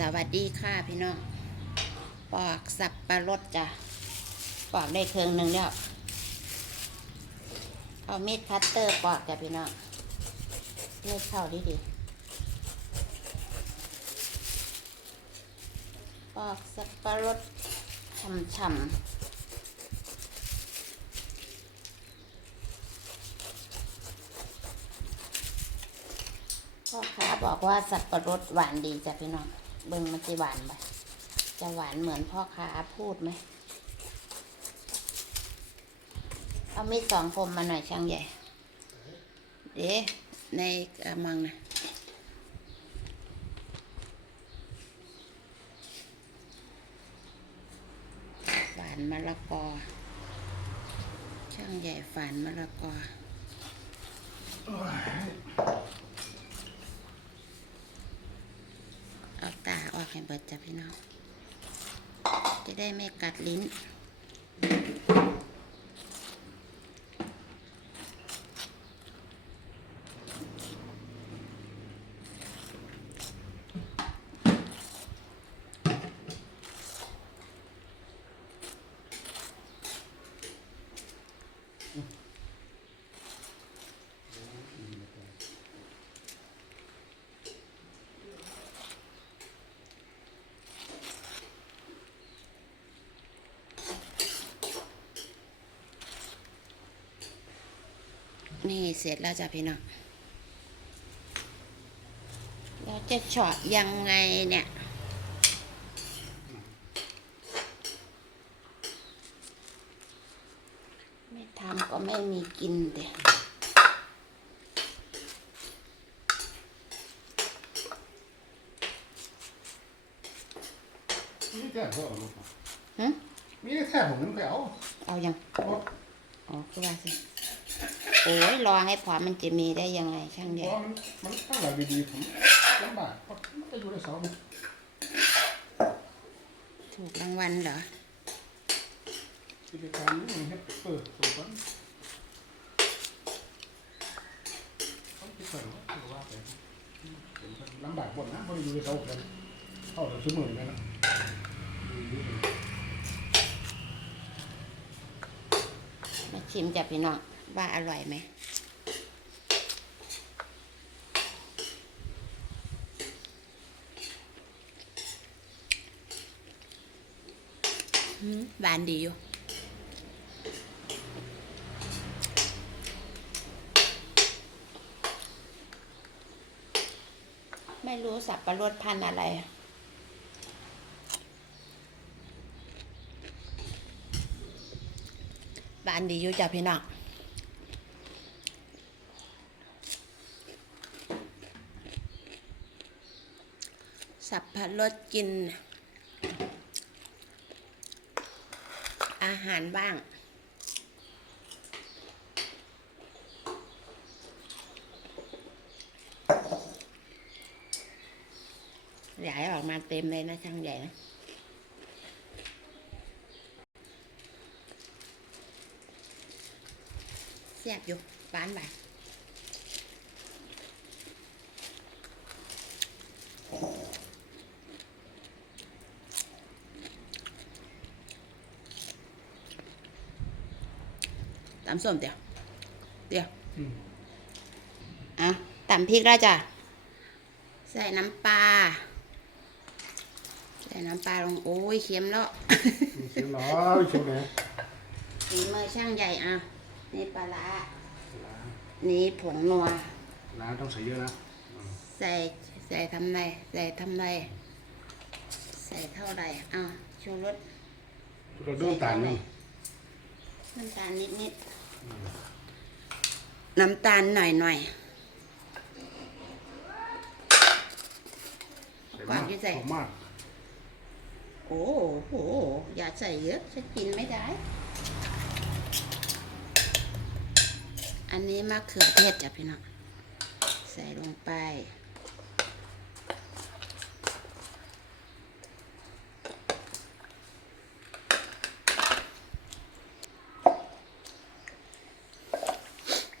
สวัสดีค่ะพี่น้อง ปอกสับปะรดจ้ะ ปอกได้เครื่องหนึ่งแล้ว เอามีดคัตเตอร์ปอกจ้ะพี่น้องไม่เข้าดีดีๆปอกสับปะรดฉ่ำๆพ่อค้าบอกว่าสับปะรดหวานดีจ้ะพี่น้อง เบิ่งมันจะหวานไปจะหวานเหมือนพ่อค้าพูดไหม เอามีดสองคมมาหน่อยช่างใหญ่ เดี๋ยในกระมังนะฝานมะละกอ ช่างใหญ่ฝานมะละกอ เอาตาออก ให้เบิดจ้ะพี่น้อง จะได้ไม่กัดลิ้น นี่เสร็จแล้วจ้ะพี่น้องเราจะเฉาะยังไงเนี่ยไม่ทำก็ไม่มีกินเด็มีแท้พ่อลูกหึมีแท้ผมนึกไปเอาเอายังเพราะอ๋อคือว่าสิ โอ้ยรอให้พร้อมมันจะมีได้ยังไงช่างใหญ่เพราะมันมันตั้งหลักดีๆผมลำบากเพราะมันก็อยู่ในเสาถูกรางวัลเหรอ กิจการนี้มันเฮ็ดเปิดสูงกันเขาคิดว่าเขาว่าไปลำบากบนนะเพราะอยู่ในเสากันเข้าถึงชั่วโมงกันนะมาชิมจ้ะพี่น้อง ว่าอร่อยไหมหืมหวานดีอยู่ไม่รู้สับปะรดพันธุ์อะไรหวานดีอยู่จ้ะพี่น้อง สับปะรดกิน อาหารบ้าง ใหญ่ออกมาเต็มเลยนะช่างใหญ่นะแซ่บอยู่หวานไป ตำส้มเดี๋ยวเดี๋ยวอะตำพริกแล้วจ้ะใส่น้ำปลาใส่น้ำปลาลงโอ้ยเค็มแล้วเสียงหรอเสียงไหนฝีมือช่างใหญ่อะนี่ปลาร้านี่ผงนัวร้านต้องใส่เยอะนะใส่ใส่ทำไรใส่ทำไรใส่เท่าไหร่อ้าวชูรสเราเริ่มตาลนี่น้ำตาลนิดนิด น้ำตาลหน่อยหน่อยหอมมากโอ้โห อย่าใส่เยอะจะกินไม่ได้ อันนี้มะเขือเทศจ้ะพี่น้อง ใส่ลงไป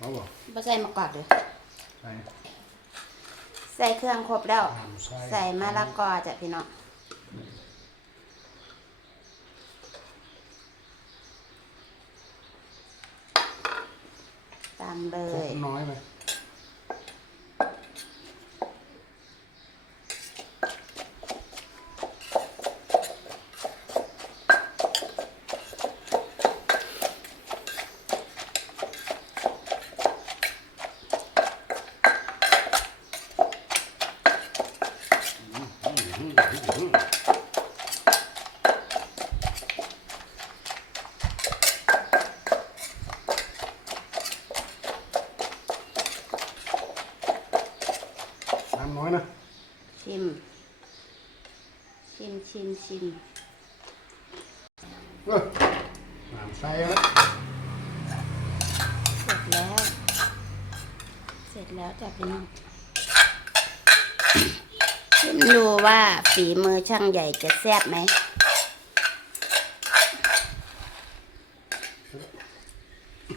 เขาบอกบ่ใส่มะกอกเลยใส่ใส่เครื่องครบแล้ว ตามใส่ใส่มะละกอจ้ะพี่น้องตามเลครบย น้อยไหม น้ำน้อยนะ ชิม ชิมชิมชิมเออน้ำใส่แล้วเสร็จแล้ว เสร็จแล้วจ้ะพี่น้องชิมดูว่าฝีมือช่างใหญ่จะแซ่บไหม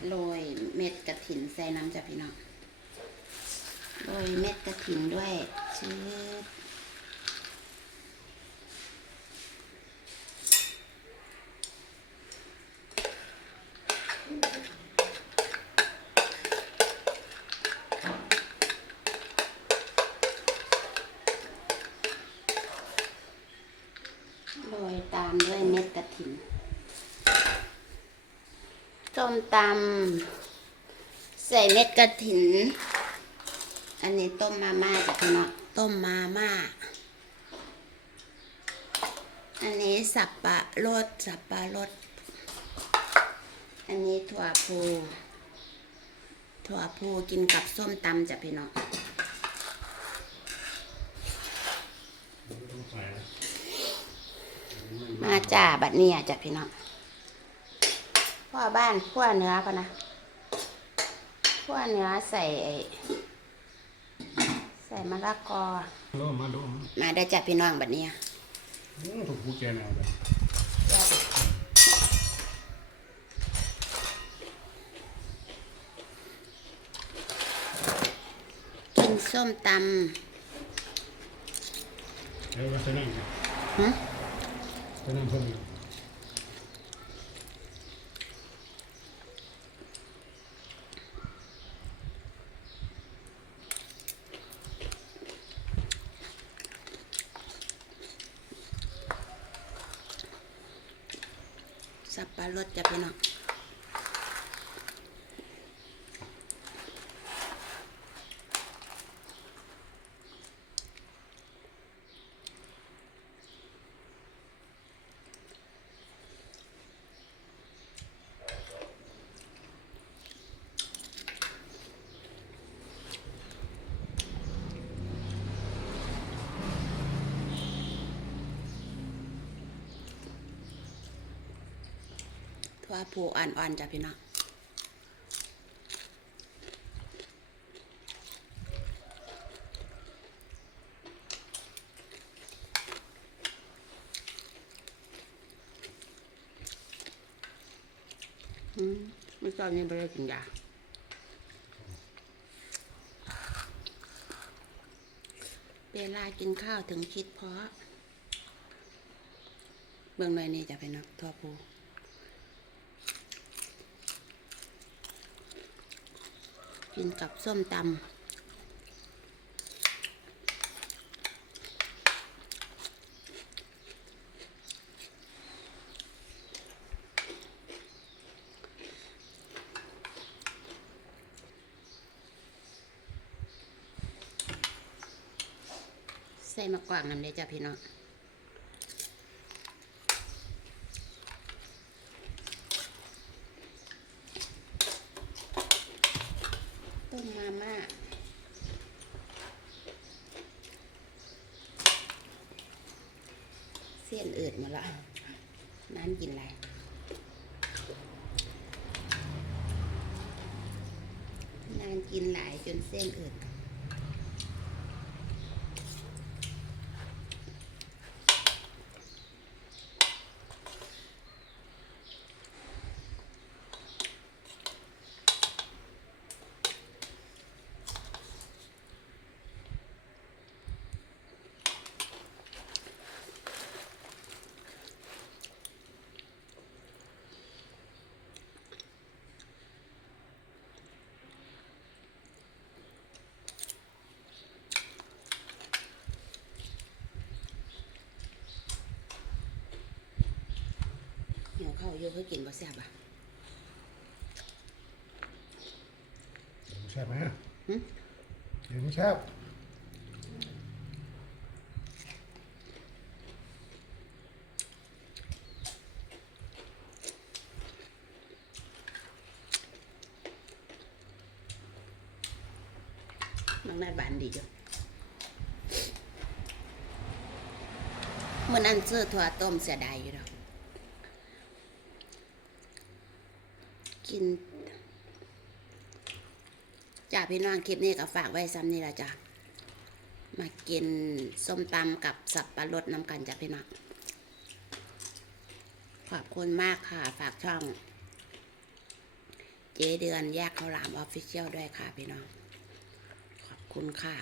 โรยเม็ดกระถินใส่น้ำจ้ะพี่น้องโรยเม็ดกระถินด้วยชื้อโรยตามด้วยเม็ดกระถิน ส้ม ตำใส่เม็ดกระถิน อันนี้ต้มมาม่าจ้ะพี่น้องต้มมาม่า อันนี้สับปะรดสับปะรด อันนี้ถั่วพูถั่วพูกินกับส้มตำจ้ะพี่น้องต้องใส่นะมาจ้าบัดเนี้จ้ะพี่น้อง พ่อบ้านขั้วเนื้อก่อนนะขั้วเนื้อใส่ไอ้ใส่มะละกอโลมาดูมาได้จ้ะพี่น้องบัดเนี้ยอืมถูกผู้แกแนวเลยกินส้มตเดี๋ยวก็ใส่น้ำำหึใส่น้ำเพิ่มอีก สับปะรดจ้ะพี่น้อง ถั่วผูอ่อนๆจ้ะพี่น้องอืมไม่ตอนนี้ไม่ได้กินยาเวลากินข้าวถึงคิดเพราะ เบื้องในนี่จะเป็นถั่วผู กินกับส้มตำใส่มะกวางน้ำเลยจ้ะพี่น้อง ต้มมาม่า เส้นเอืดหมาละน้ำกินอะไรนานกินหลายจนเส้นเอืด อยู่คือกินบ่แซ่บอะแซ่บไหมหึเดี๋ยวนี้แซ่บมังนาดบานดีอยู่มื้อนั้นซื้อถั่วต้มเสียดายอยู่ดอก กินจ้าพี่น้องคลิปนี้ก็ฝากไว้ซ้ำนี่ละจ้ะมากินส้มตำกับสับปะรดน้ำกันจ้ะพี่น้องขอบคุณมากค่ะ ฝากช่อง เจเดือนแยกข้าวหลามออฟฟิเชียลด้วยค่ะพี่น้อง ขอบคุณค่ะ